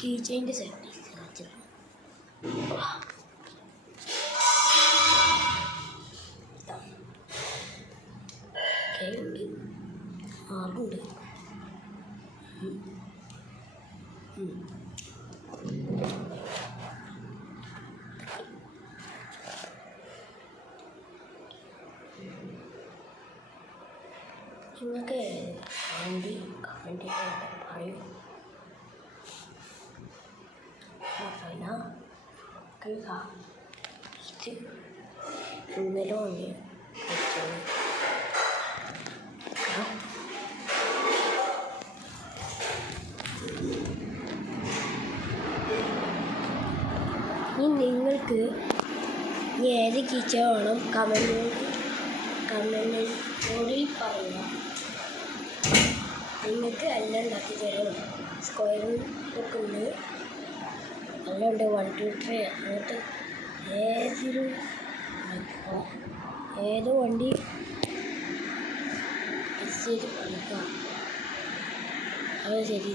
കീചെയിൻ്റെ set ആളുണ്ട്. നിങ്ങൾക്ക് വണ്ടി കമൻറ്റ് പറയൂ. ഇന്നലെ വണ്ടി നിങ്ങൾക്ക് ഏത് കീച്ച വേണം കമൻറ്റിൽ പറയുക. നിങ്ങൾക്ക് എല്ലാം ഉണ്ടാക്കി തരും. സ്ക്വയറിലൊക്കെ ഉണ്ട്, എല്ലാം ഉണ്ട്. 1 2 3 അങ്ങനത്തെ ഏത് വണ്ടി ചെയ്ത് പഠിക്കാം. അത് ശരി.